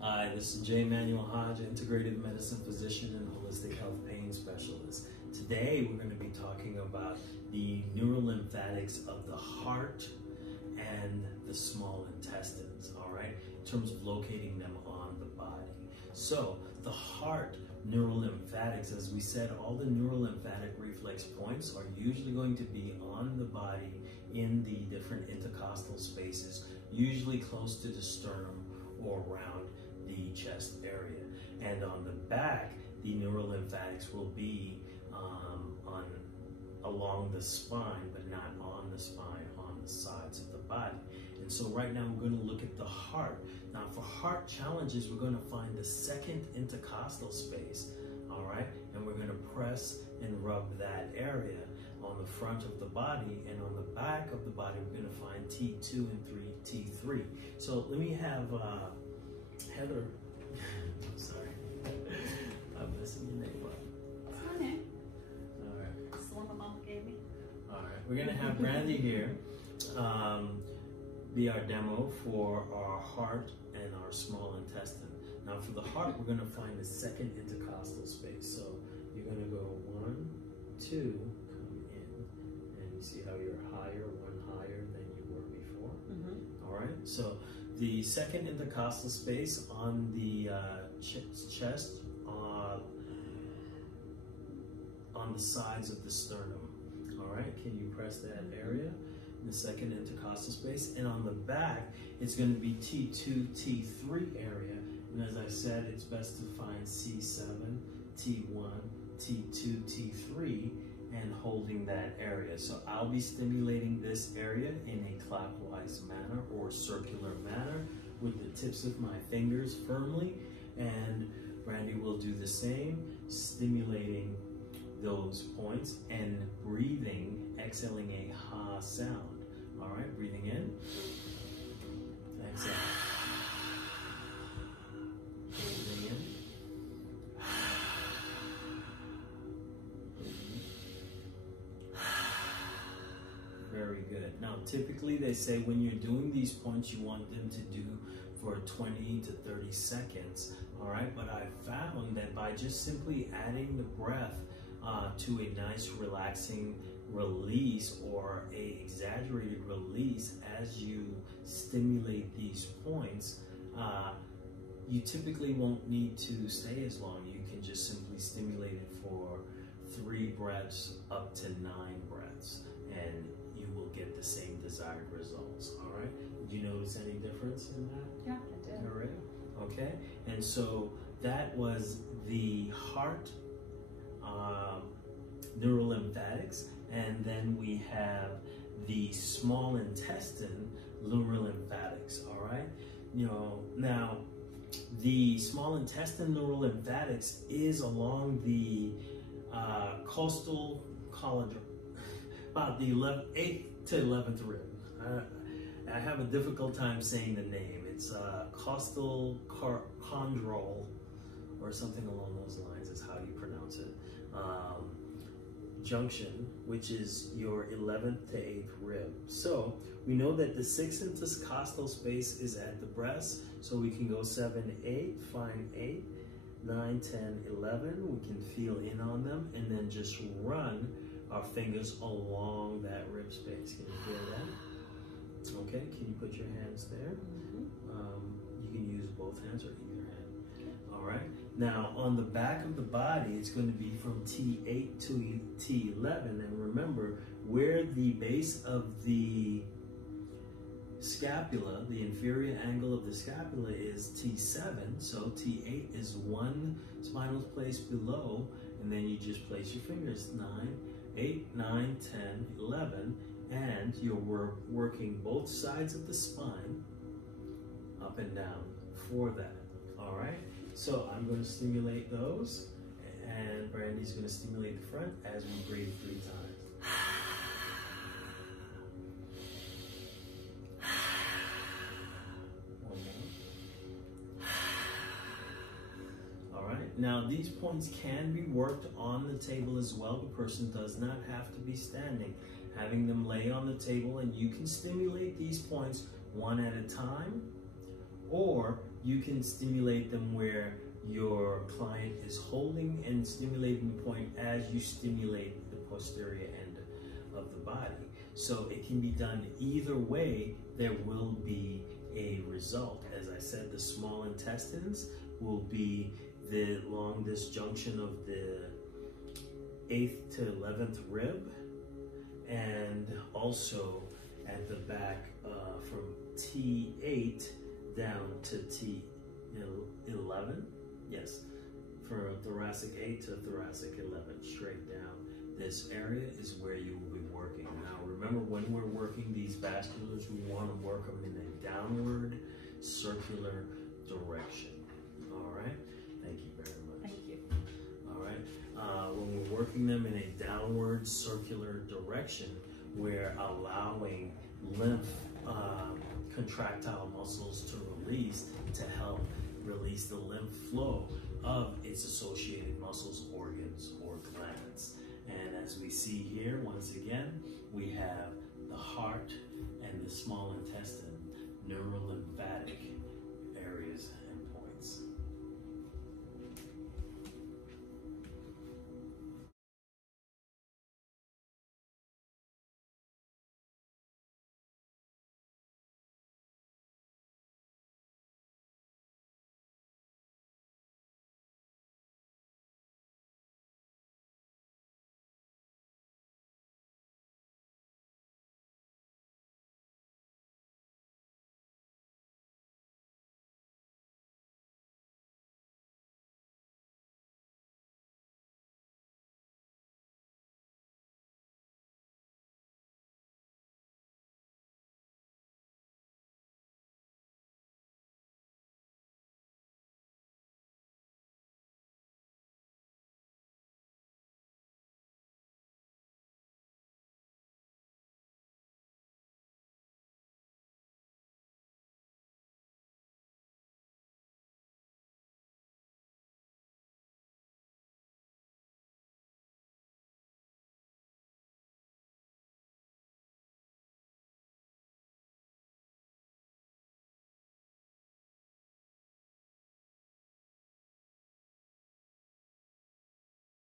Hi, this is J. Manuel Hodge, integrative medicine physician and holistic health pain specialist. Today we're going to be talking about the neurolymphatics of the heart and the small intestines, all right, in terms of locating them on the body. So the heart neurolymphatics, as we said, all the neurolymphatic reflex points are usually going to be on the body in the different intercostal spaces, usually close to the sternum or around the chest area. And on the back, the neurolymphatics will be along the spine, but not on the spine, on the sides of the body. And so right now we're going to look at the heart. Now for heart challenges, we're going to find the second intercostal space, all right? And we're going to press and rub that area on the front of the body, and on the back of the body, we're going to find T2 and T3. So let me have Heather, sorry, I'm messing your name up. It's my name. All right. It's the one my mama gave me. All right, we're gonna have Brandy here be our demo for our heart and our small intestine. Now for the heart, we're gonna find the second intercostal space. So you're gonna go 1, 2, come in, and you see how you're one higher than you were before. All right, so the second intercostal space on the chest, on the sides of the sternum. All right, can you press that area? The second intercostal space. And on the back, it's going to be T2, T3 area. And as I said, it's best to find C7, T1, T2, T3, and holding that area. So I'll be stimulating this area in a clockwise manner or circular manner with the tips of my fingers firmly, and Brandy will do the same, stimulating those points and breathing, exhaling a ha sound. All right, breathing in, exhale. Breathing in. Very good. Now, typically they say when you're doing these points, you want them to do for 20 to 30 seconds, all right? But I found that by just simply adding the breath to a nice relaxing release or a exaggerated release as you stimulate these points, you typically won't need to stay as long. You can just simply stimulate it for 3 breaths up to 9 breaths, and you will get the same desired results, all right? Did you notice any difference in that? Yeah, I did. Already? Okay, and so that was the heart neurolymphatics, and then we have the small intestine neurolymphatics, all right? You know, now the small intestine neurolymphatics is along the costal column, about the 8th to 11th rib. I have a difficult time saying the name. It's costal chondral or something along those lines is how you pronounce it. Junction, which is your 11th to 8th rib. So we know that the 6th intercostal space is at the breast, so we can go 7, 8, find 8, 9, 10, 11. We can feel in on them and then just run our fingers along that rib space. Can you feel that? Okay, can you put your hands there? You can use both hands or either hand. All right. Now on the back of the body, it's going to be from T8 to T11. And remember, where the base of the scapula, the inferior angle of the scapula is T7, so T8 is 1 spinal place below, and then you just place your fingers 9, 8, 9, 10, 11, and you're working both sides of the spine up and down for that, all right? So I'm going to stimulate those, and Brandy's going to stimulate the front as we breathe 3 times. One more. All right, now these points can be worked on the table as well. The person does not have to be standing. Having them lay on the table, and you can stimulate these points one at a time, or you can stimulate them where your client is holding and stimulating the point as you stimulate the posterior end of the body. So it can be done either way. There will be a result. As I said, the small intestines will be along this junction of the 8th to 11th rib, and also at the back from T8 down to T11. Yes, from thoracic 8 to thoracic 11, straight down. This area is where you will be working. Now remember, when we're working these vasculars, we want to work them in a downward circular direction. All right, thank you very much. Thank you. All right, when we're working them in a downward circular direction, we're allowing lymph contractile muscles to release to help release the lymph flow of its associated muscles, organs, or glands. And as we see here, once again, we have the heart and the small intestine, neurolymphatic areas and points.